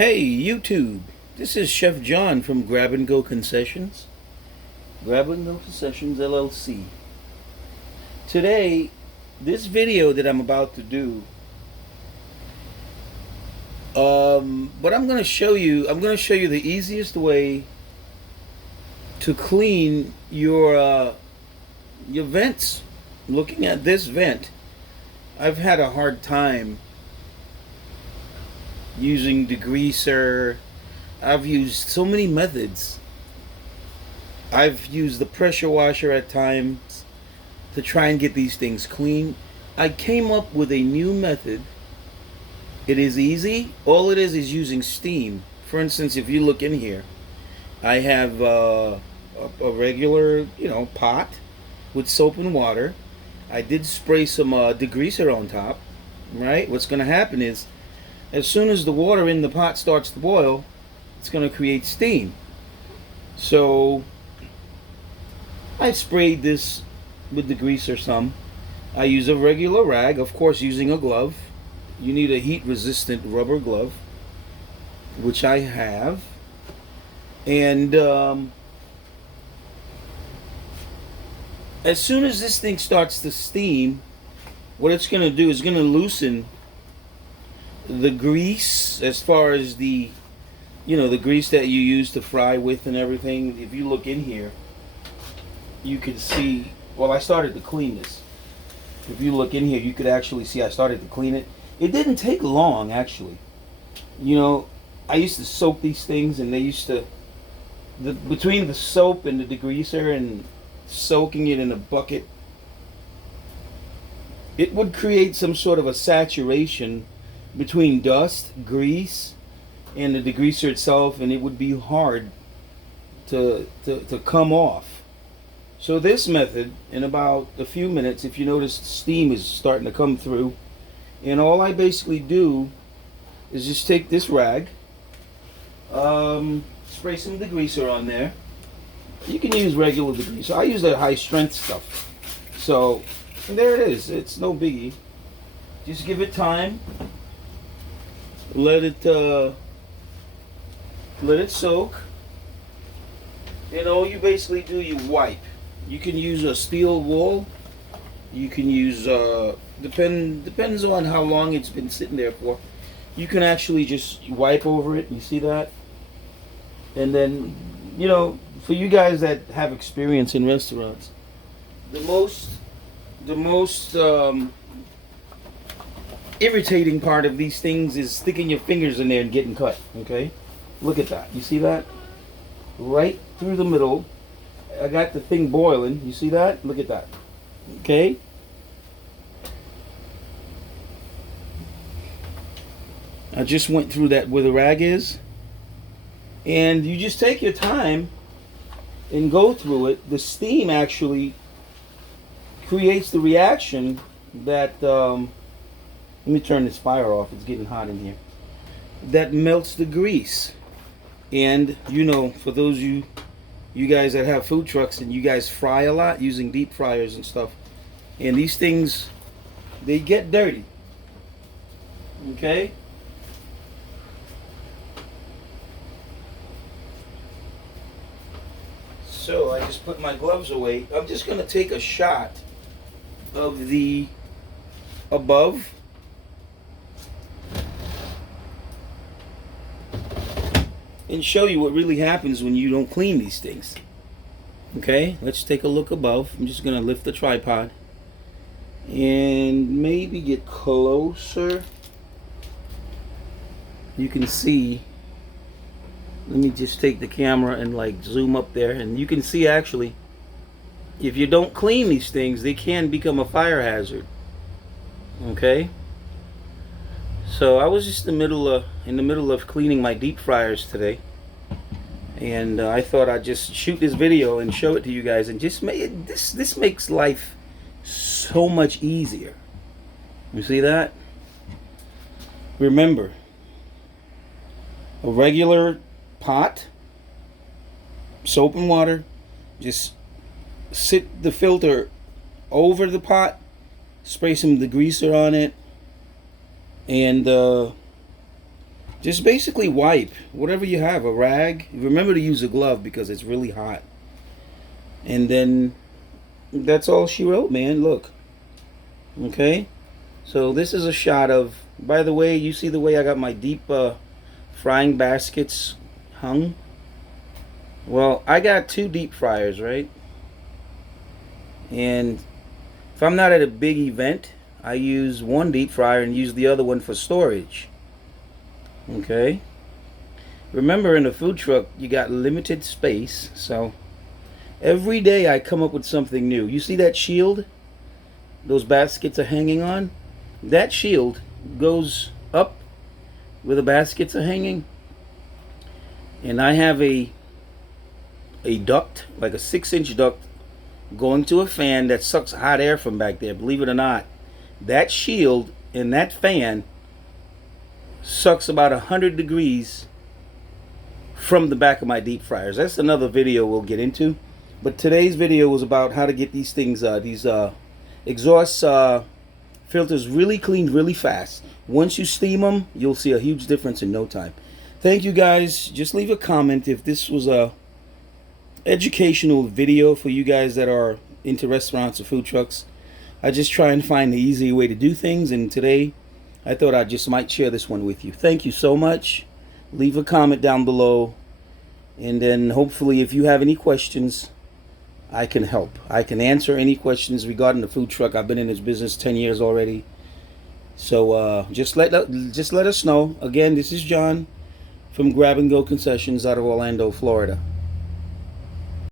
Hey YouTube, this is Chef John from Grab and Go Concessions, Grab and Go Concessions LLC. Today, this video that I'm about to do, but I'm going to show you the easiest way to clean your vents. Looking at this vent, I've had a hard time using degreaser. I've used so many methods. I've used the pressure washer at times to try and get these things clean. I came up with a new method. It is easy. All it is using steam. For instance, if you look in here, I have a regular, pot with soap and water. I did spray some degreaser on top. Right? What's going to happen is, as soon as the water in the pot starts to boil, it's going to create steam. So I sprayed this with degreaser some. I use a regular rag, of course using a glove. You need a heat resistant rubber glove, which I have. And as soon as this thing starts to steam, what it's going to do is going to loosen the grease, as far as the grease that you use to fry with and everything. If you look in here, you can see, well, I started to clean this. If you look in here, you could actually see I started to clean it. It didn't take long, actually. I used to soak these things, and they used to, between the soap and the degreaser and soaking it in a bucket, it would create some sort of a saturation between dust, grease, and the degreaser itself, and it would be hard to come off. So this method, in about a few minutes, if you notice, steam is starting to come through, and all I basically do is just take this rag, spray some degreaser on there. You can use regular degreaser. I use the high strength stuff. So there it is. It's no biggie. Just give it time. Let it soak. And all you basically do, you wipe. You can use a steel wool. You can use depends on how long it's been sitting there for. You can actually just wipe over it. You see that? And then, for you guys that have experience in restaurants, the most irritating part of these things is sticking your fingers in there and getting cut. Okay, look at that. You see that? Right through the middle. I got the thing boiling. You see that? Look at that. Okay. I just went through that where the rag is. And you just take your time and go through it. The steam actually creates the reaction that let me turn this fire off. It's getting hot in here. That melts the grease. And for those you guys that have food trucks and you guys fry a lot using deep fryers and stuff, and these things, they get dirty. Okay? So I just put my gloves away. I'm just going to take a shot of the above. And show you what really happens when you don't clean these things. Okay, let's take a look above. I'm just going to lift the tripod and maybe get closer. You can see. Let me just take the camera and zoom up there, and you can see actually, if you don't clean these things, they can become a fire hazard. Okay. So I was just in the middle of cleaning my deep fryers today, and I thought I'd just shoot this video and show it to you guys, and just this makes life so much easier. You see that? Remember, a regular pot, soap and water. Just sit the filter over the pot, spray some degreaser on it, and Just basically wipe whatever you have, a rag. Remember to use a glove because it's really hot. And then that's all she wrote, man. Look. Okay? So this is a shot of, by the way, you see the way I got my deep frying baskets hung? Well, I got 2 deep fryers, right? And if I'm not at a big event, I use one deep fryer and use the other one for storage. Okay? Remember, in a food truck, you got limited space, so every day I come up with something new. You see that shield those baskets are hanging on? That shield goes up where the baskets are hanging, and I have a duct, like a 6-inch duct, going to a fan that sucks hot air from back there. Believe it or not, that shield and that fan sucks about 100 degrees from the back of my deep fryers. That's another video we'll get into. But today's video was about how to get these things, these exhaust filters really cleaned really fast. Once you steam them, you'll see a huge difference in no time. Thank you guys. Just leave a comment if this was a educational video for you guys that are into restaurants or food trucks. I just try and find the easy way to do things, and today I thought I just might share this one with you. Thank you so much. Leave a comment down below, and then hopefully if you have any questions, I can help. I can answer any questions regarding the food truck. I've been in this business 10 years already. So just let us know. Again, this is John from Grab and Go Concessions out of Orlando, Florida.